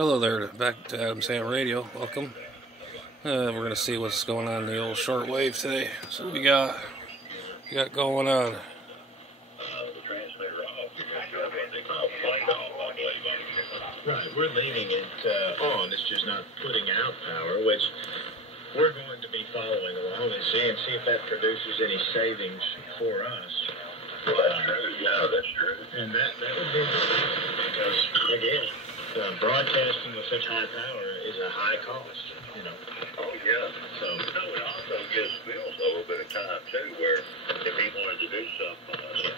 Hello there, back to Adam Sam Radio. Welcome. We're going to see what's going on in the old shortwave today. So we got going on. Right, we're leaving it on. It's just not putting out power, which we're going to be following along and see if that produces any savings for us. Well, that's true. Yeah, that's true. And that would be because, again, broadcasting with such high power is a high cost, you know. Oh, yeah. So, it also gives Mills a little bit of time, too, where if he wanted to do some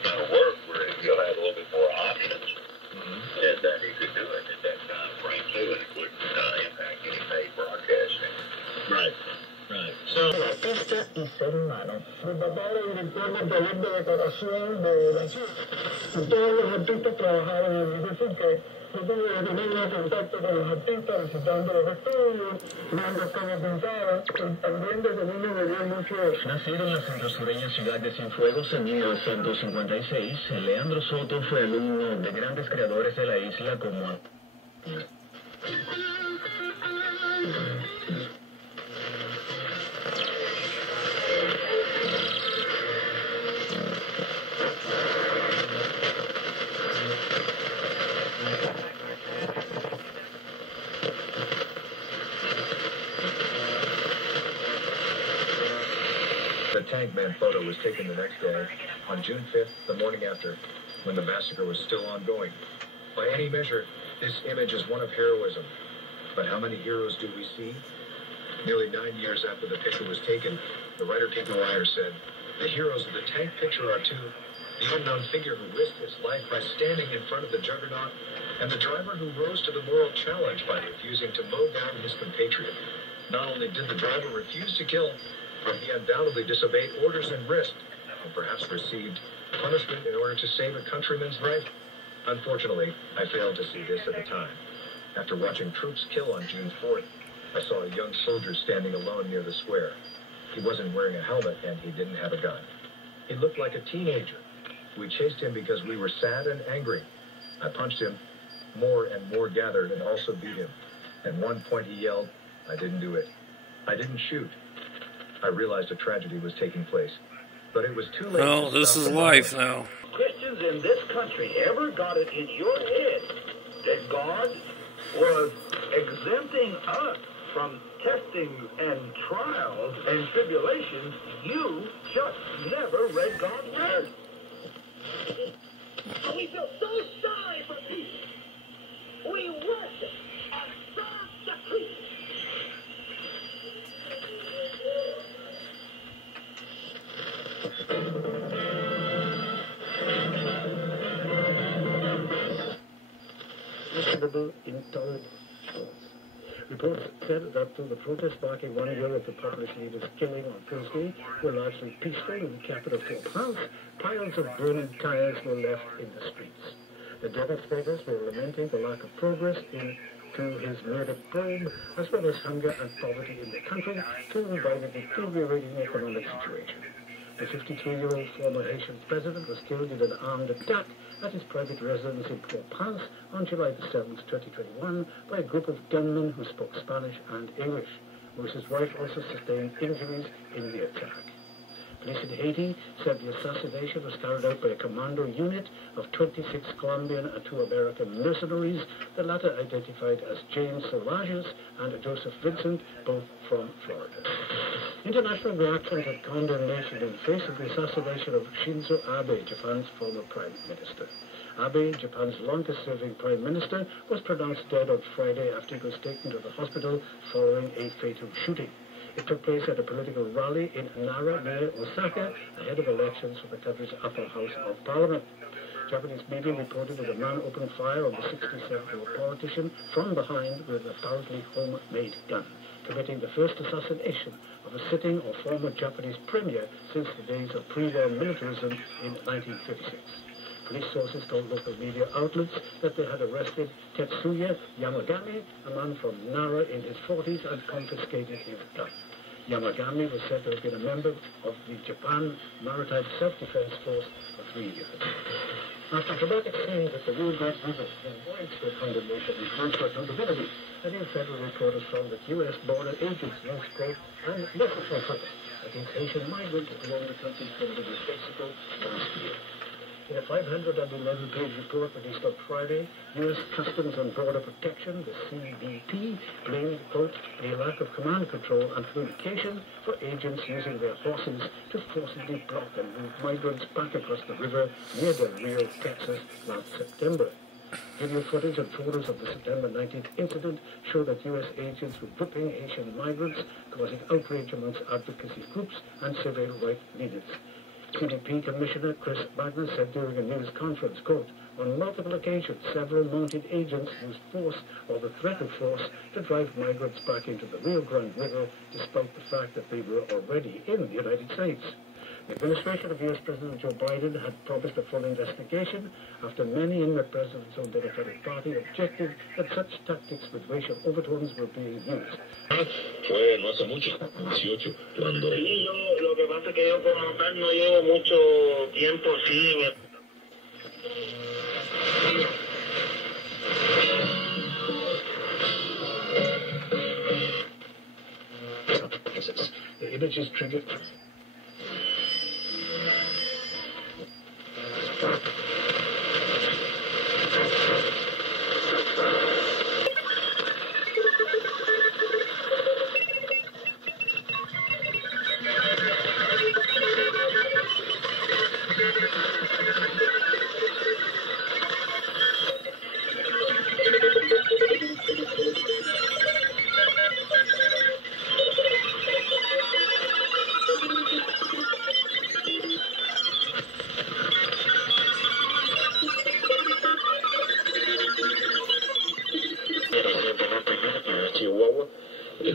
kind of work where he'll have a little bit more options, and that he could do it at that time frame, too, and it wouldn't impact any paid broadcasting. Right. So, la pista y ser humano. Mi papá era director del taller de decoración de la ciudad. Y todos los artistas trabajaban en el decir que yo tuve que tener contacto con los artistas, visitando los estudios, viendo cómo pintaban, también desde niño me dio mucho. Nacido en la centro-sureña ciudad de Cienfuegos en 1956, Leandro Soto fue alumno de grandes creadores de la isla como The tank man photo was taken the next day, on June 5th, the morning after, when the massacre was still ongoing. By any measure, this image is one of heroism. But how many heroes do we see? Nearly 9 years after the picture was taken, the writer Peter Wire said, "The heroes of the tank picture are two, the unknown figure who risked his life by standing in front of the juggernaut, and the driver who rose to the moral challenge by refusing to mow down his compatriot. Not only did the driver refuse to kill, but he undoubtedly disobeyed orders and risked, and perhaps received, punishment in order to save a countryman's life. Unfortunately, I failed to see this at the time. After watching troops kill on June 4th, I saw a young soldier standing alone near the square. He wasn't wearing a helmet, and he didn't have a gun. He looked like a teenager. We chased him because we were sad and angry. I punched him. More and more gathered and also beat him. At one point he yelled, 'I didn't do it. I didn't shoot.' I realized a tragedy was taking place, but it was too late. Well, this is life now. Christians in this country ever got it in your head that God was exempting us from testings and trials and tribulations, you just never read God's word. And we feel so sorry for people. We worship and serve the creature. Intolerant reports said that the protests marking 1 year of the populist leader's killing on Tuesday were largely peaceful in the capital Port-au-Prince. Piles of burning tires were left in the streets. The demonstrators were lamenting the lack of progress into his murder probe, as well as hunger and poverty in the country, fueled by the deteriorating economic situation. The 53-year-old former Haitian president was killed in an armed attack at his private residence in Port-au-Prince on July 7, 2021, by a group of gunmen who spoke Spanish and English. His wife also sustained injuries in the attack. Police in Haiti said the assassination was carried out by a commando unit of 26 Colombian and 2 American mercenaries, the latter identified as James Solages and Joseph Vincent, both from Florida. International reactions and condemnation in the face of the assassination of Shinzo Abe, Japan's former prime minister. Abe, Japan's longest-serving prime minister, was pronounced dead on Friday after he was taken to the hospital following a fatal shooting. It took place at a political rally in Nara near Osaka ahead of elections for the country's upper house of parliament. Japanese media reported that a man opened fire on the 67-year-old politician from behind with an apparently homemade gun, committing the first assassination of a sitting or former Japanese premier since the days of pre-war militarism in 1956. Police sources told local media outlets that they had arrested Tetsuya Yamagami, a man from Nara in his 40s, and confiscated his gun. Yamagami was said to have been a member of the Japan Maritime Self-Defense Force for 3 years. After dramatic saying that the Rio Grande River in widespread condemnation and transfer accountability, a new federal report has found that U.S. border agents used, quote, unnecessary force against Haitian migrants along the country's border with Mexico last year. In a 511-page report released on Friday, U.S. Customs and Border Protection, the CBP, blamed, quote, a lack of command control and communication for agents using their horses to forcibly block and move migrants back across the river near Del Rio, Texas, last September. Video footage and photos of the September 19th incident show that U.S. agents were whipping Haitian migrants, causing outrage amongst advocacy groups and civil rights leaders. CBP Commissioner Chris Magnus said during a news conference, quote, on multiple occasions, several mounted agents used force or the threat of force to drive migrants back into the Rio Grande River, despite the fact that they were already in the United States. The administration of U.S. President Joe Biden had promised a full investigation after many in the president's own Democratic Party objected that such tactics with racial overtones were being used. Fue no hace mucho, 18, cuando... Sí, yo, lo que pasa es que yo como tal no llevo mucho tiempo así. The images triggered...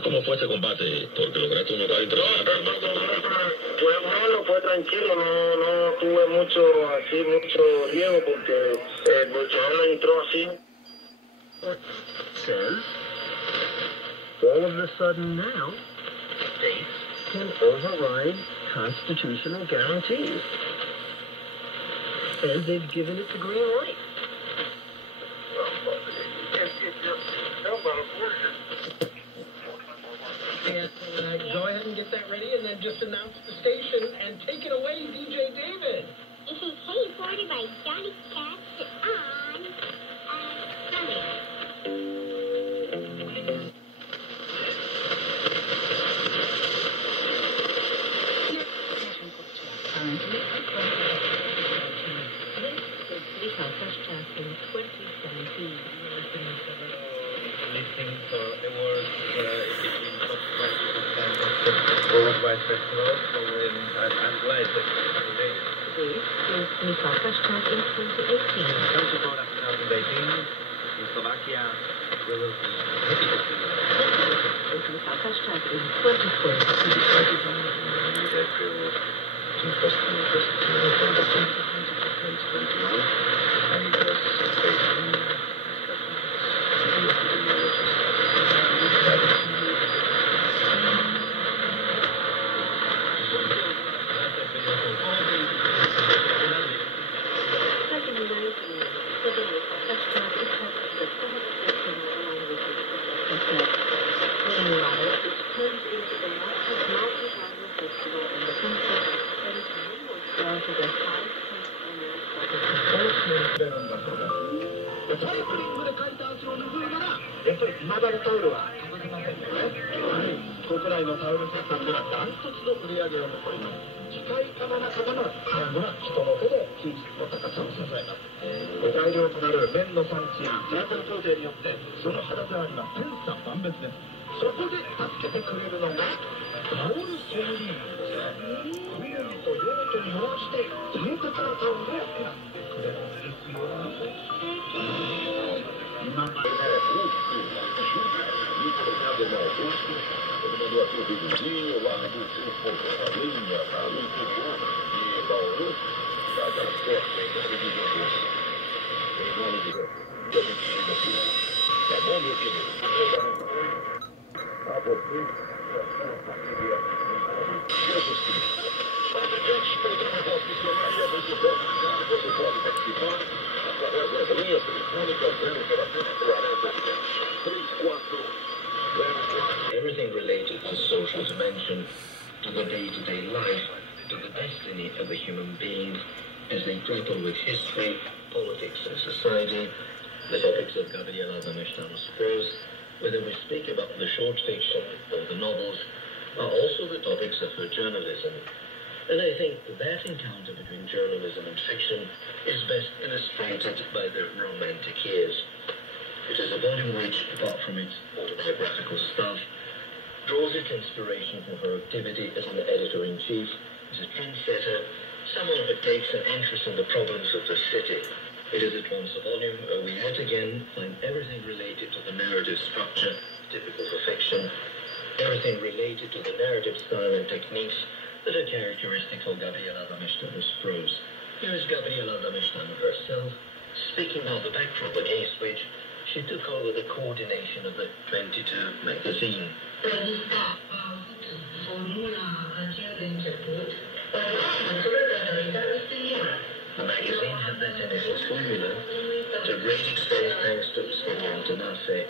¿Cómo fue ese combate? Porque lograste un lugar impresionante. Pues bueno, fue tranquilo, no tuve mucho riesgo porque el boxeador me entró así. Says, all of a sudden now, states can override constitutional guarantees. And they've given it the green light. Go ahead and get that ready and then just announce the station and take it away, DJ David. This is Hey 40 by Johnny Cash on Sunday. This is First Class in 2017. Listening to awards between top prices and worldwide festivals, so I'm glad that we made it. This is Nissan First Class in 2018. Come to Poland 2018 in Slovakia. We will be happy to see you. This is Nissan First Class in 2020. Everything related to social dimension, to the day-to-day life, to the destiny of the human being as they grapple with history, politics and society, the topics of Gabriel Adamestano's prose, whether we speak about the short fiction or the novels, are also the topics of her journalism. And I think that encounter between journalism and fiction is best illustrated by the romantic years. It is a volume which, apart from its autobiographical stuff, draws its inspiration from her activity as an editor-in-chief, as a trendsetter, someone who takes an interest in the problems of the city. It is at once a volume where we yet again find everything related to the narrative structure, typical for fiction, everything related to the narrative style and techniques that are characteristic for Gabriela Adamestano's prose. Here is Gabriela Adamestano herself, speaking of the backdrop against which she took over the coordination of the 22 magazine. The magazine had that initial formula, to a great extent thanks to Stelian Tenace,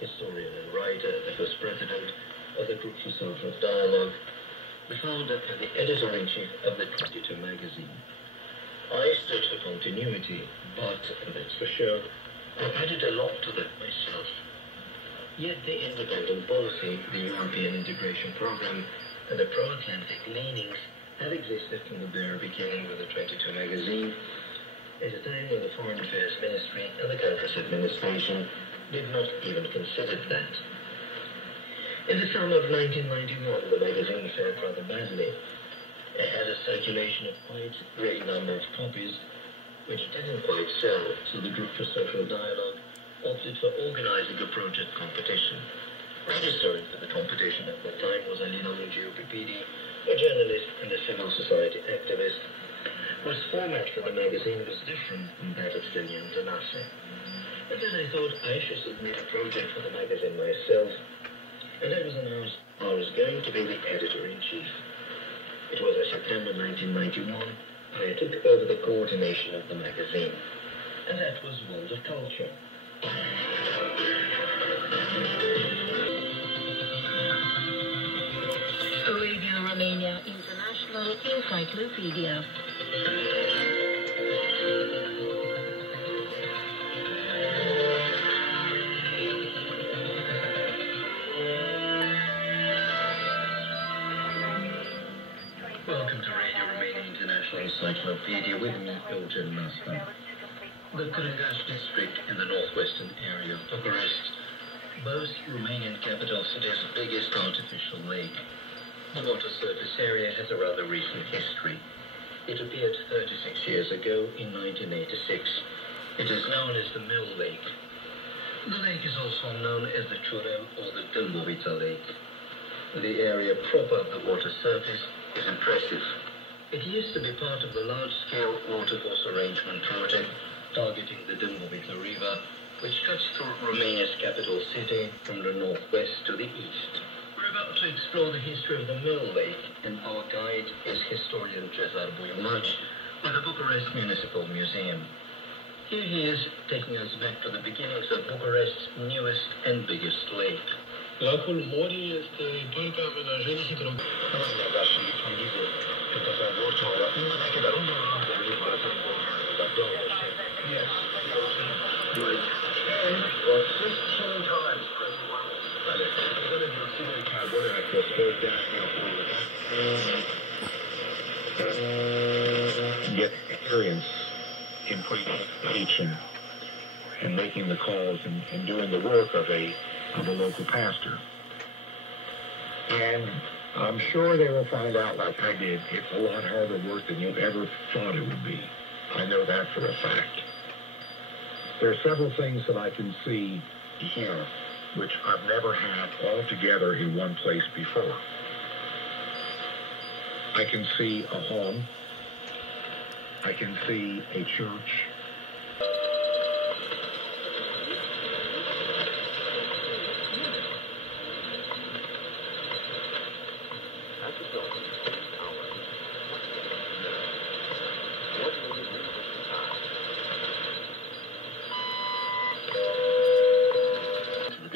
historian and writer that was president of the Group for Social Dialogue, the founder and the editor-in-chief of the 22 magazine. I stood for continuity, but, and that's for sure, I added a lot to that myself. Yet the independent policy, the European integration program, and the pro-Atlantic leanings have existed from the very beginning with the 22 magazine, at a time when the Foreign Affairs Ministry and the country's administration did not even consider that. In the summer of 1991, the magazine fared rather badly. It had a circulation of quite a great number of copies, which didn't quite sell, so the Group for Social Dialogue opted for organizing a project competition. Registering for the competition at the time was Alina Mungiu-Pipidi, a journalist and a civil society activist, whose format for the magazine was different from that of Stelian Tenace. And then I thought I should submit a project for the magazine myself, and I was announced I was going to be the editor-in-chief. It was in September 1991, and I took over the coordination of the magazine. And that was World of Culture. Radio Romania International Encyclopedia. Welcome to Radio Romania International Encyclopedia with me, Eugen Mastan. The Crângaș district in the northwestern area of Bucharest boasts Romanian capital city's biggest artificial lake. The water surface area has a rather recent history. It appeared 36 years ago in 1986. It is known as the Mill Lake. The lake is also known as the Ciurel or the Dâmbovița Lake. The area proper of the water surface is impressive. It used to be part of the large-scale watercourse arrangement project targeting the Dâmbovița River, which cuts through Romania's capital city from the northwest to the east. We're about to explore the history of the Mill Lake, and our guide is historian Cezar Buimac with the Bucharest Municipal Museum. Here he is, taking us back to the beginnings of Bucharest's newest and biggest lake. Lacul Morii este partea amenajării hidrografice. Yes. Was 16 times Get experience in putting teaching and making the calls and doing the work of a local pastor. And I'm sure they will find out, like I did, it's a lot harder work than you ever thought it would be. I know that for a fact. There are several things that I can see here which I've never had all together in one place before. I can see a home. I can see a church.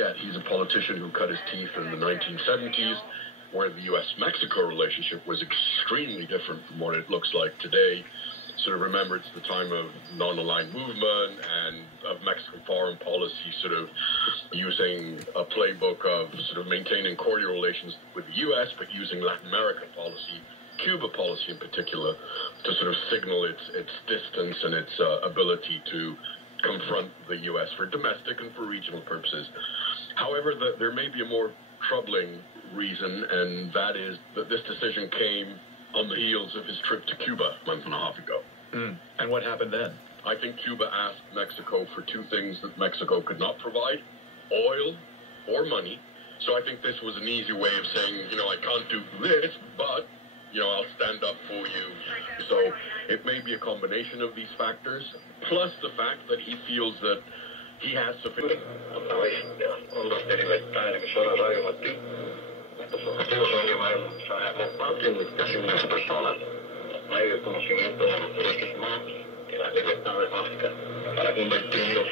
forget, he's a politician who cut his teeth in the 1970s, where the U.S.-Mexico relationship was extremely different from what it looks like today. Sort of remember, it's the time of non-aligned movement and of Mexican foreign policy sort of using a playbook of sort of maintaining cordial relations with the U.S., but using Latin American policy, Cuba policy in particular, to sort of signal its distance and its ability to confront the U.S. for domestic and for regional purposes. However, there may be a more troubling reason, and that is that this decision came on the heels of his trip to Cuba a month and a half ago. And what happened then? I think Cuba asked Mexico for two things that Mexico could not provide: oil or money. So I think this was an easy way of saying, I can't do this, but, I'll stand up for you. So it may be a combination of these factors, plus the fact that he feels that he has sufficient... mayor conocimiento de los derechos humanos y las libertades básicas para convertirlos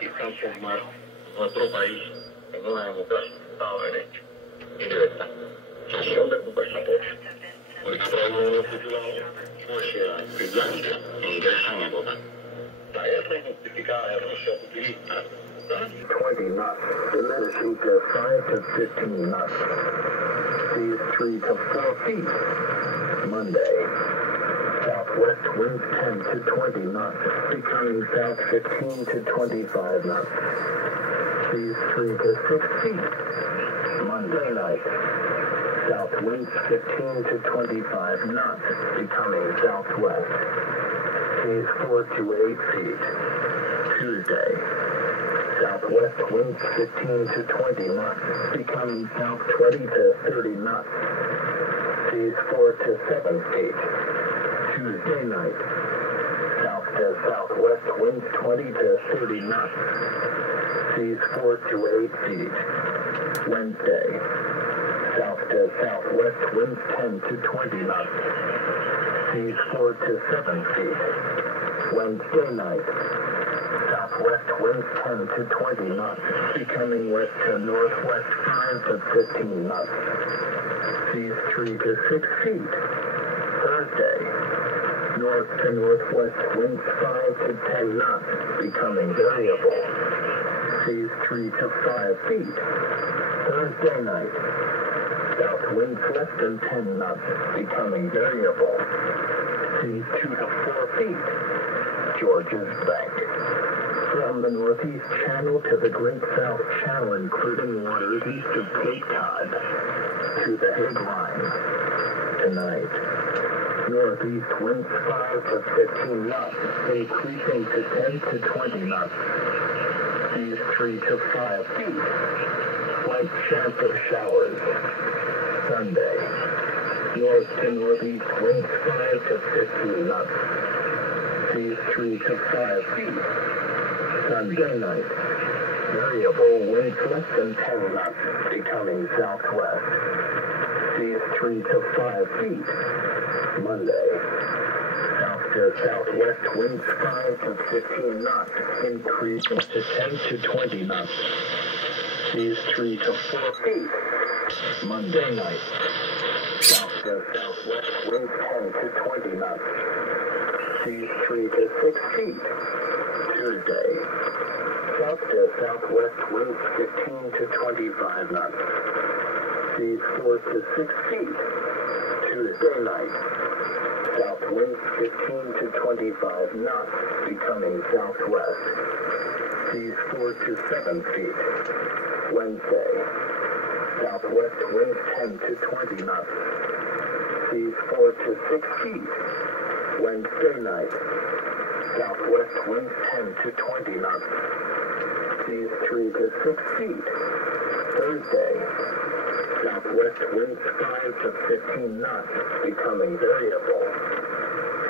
y transformar nuestro país en una democracia, Estado de Derecho y libertad. Sesión de conversatorios. Hoy traigo unos titulados hacia Finlandia e ingresan a votar. La guerra injustificada de Rusia utiliza 20 knots, diminishing to 5 to 15 knots. Seas 3 to 4 feet. Monday. Southwest winds 10 to 20 knots, becoming south 15 to 25 knots. Seas 3 to 6 feet. Monday night. South winds 15 to 25 knots, becoming southwest. Seas 4 to 8 feet. Tuesday. Southwest winds 15 to 20 knots, becoming south 20 to 30 knots. Seas 4 to 7 feet. Tuesday night. South to southwest winds 20 to 30 knots. Seas 4 to 8 feet. Wednesday. South to southwest winds 10 to 20 knots. Seas 4 to 7 feet. Wednesday night. Southwest winds 10 to 20 knots, becoming west to northwest 5 to 15 knots. Seas 3 to 6 feet. Thursday. North to northwest winds 5 to 10 knots, becoming variable. Seas 3 to 5 feet. Thursday night. South winds less than 10 knots, becoming variable. Seas 2 to 4 feet. Georgia's Bank. From the Northeast Channel to the Great South Channel, including waters east of Cape Cod, to the Hague Line. Tonight, northeast winds 5 to 15 knots, increasing to 10 to 20 knots. Seas 3 to 5 feet. Slight chance of showers. Sunday, north to northeast winds 5 to 15 knots. Seas 3 to 5 feet. Sunday night. Variable winds less than 10 knots, becoming southwest. Seas 3 to 5 feet. Monday. South to southwest winds 5 to 15 knots, increasing to 10 to 20 knots. Seas 3 to 4 feet. Monday night. South to southwest winds 10 to 20 knots. Seas 3 to 6 feet. Tuesday. South to southwest winds 15 to 25 knots. Seas 4 to 6 feet. Tuesday night. South winds 15 to 25 knots, becoming southwest. Seas 4 to 7 feet. Wednesday. Southwest winds 10 to 20 knots. Seas 4 to 6 feet. Wednesday night. Southwest winds 10 to 20 knots. Seas 3 to 6 feet. Thursday. Southwest winds 5 to 15 knots, becoming variable.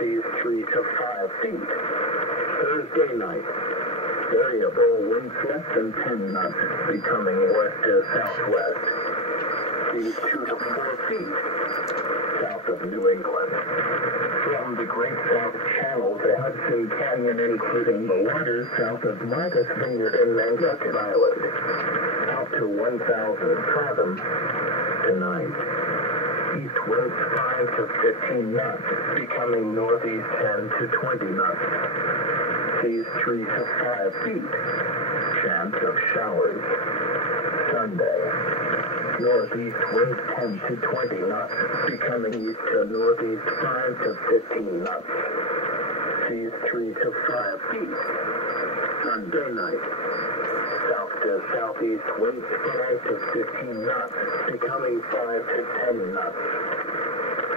Seas 3 to 5 feet. Thursday night. Variable winds less than 10 knots, becoming west to southwest. seas 2 to 4 feet south of New England. From the Great South Channel to Hudson Canyon, including the waters south of Martha's Vineyard and Nantucket Island, out to 1,000 fathoms tonight. East winds 5 to 15 knots, becoming northeast 10 to 20 knots. Seas 3 to 5 feet. Chance of showers. Sunday. Northeast winds 10 to 20 knots, becoming east to northeast 5 to 15 knots. Seas 3 to 5 feet. Sunday night. South to southeast winds 5 to 15 knots, becoming 5 to 10 knots.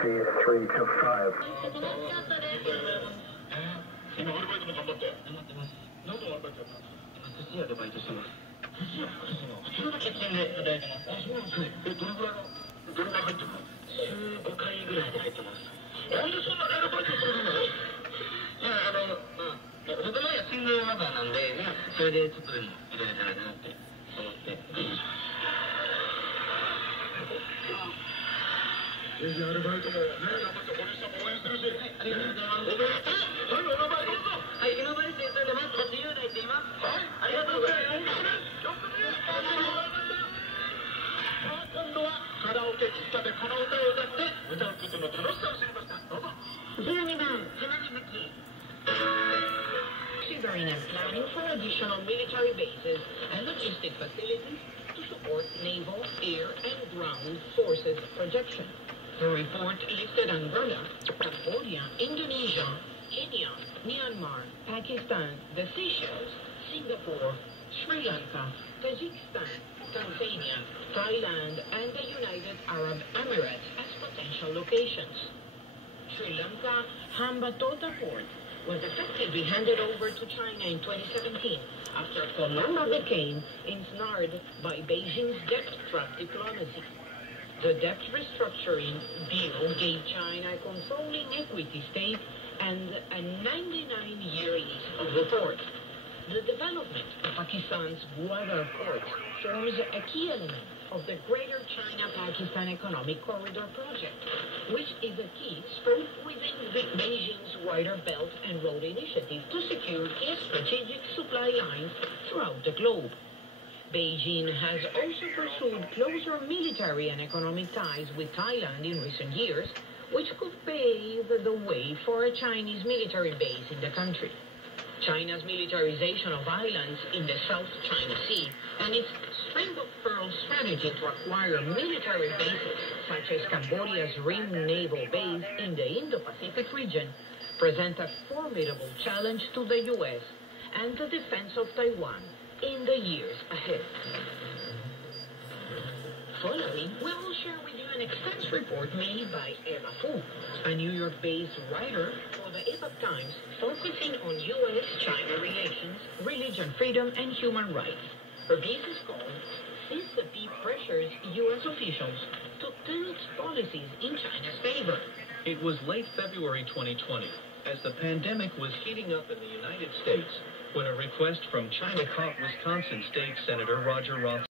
Seas 3 to 5. Considering and planning for additional military bases and logistic facilities to support naval, air, and ground forces projection. The report listed Angola, Cambodia, Indonesia, Kenya, Myanmar, Pakistan, the Seychelles, Singapore, Sri Lanka, Tajikistan, Tanzania, Thailand, and the United Arab Emirates as potential locations. Sri Lanka Hambantota Port was effectively handed over to China in 2017 after Colombo became ensnared by Beijing's debt trap diplomacy. The debt restructuring deal gave China a controlling equity stake and a 99-year lease of the port. The development of Pakistan's Gwadar port forms a key element of the Greater China-Pakistan Economic Corridor project, which is a key scope within Beijing's wider Belt and Road Initiative to secure key strategic supply lines throughout the globe. Beijing has also pursued closer military and economic ties with Thailand in recent years, which could pave the way for a Chinese military base in the country. China's militarization of islands in the South China Sea and its string-of-pearls strategy to acquire military bases, such as Cambodia's Rim Naval Base in the Indo-Pacific region, present a formidable challenge to the U.S. and the defense of Taiwan in the years ahead. Following, we will share with you an extensive report made by Eva Fu, a New York-based writer for the Epoch Times, focusing on U.S.-China relations, religion freedom, and human rights. Her piece is called "CCP Pressures U.S. Officials to Tilt Policies in China's Favor." It was late February 2020, as the pandemic was heating up in the United States, when a request from China caught Wisconsin State Senator Roger Roth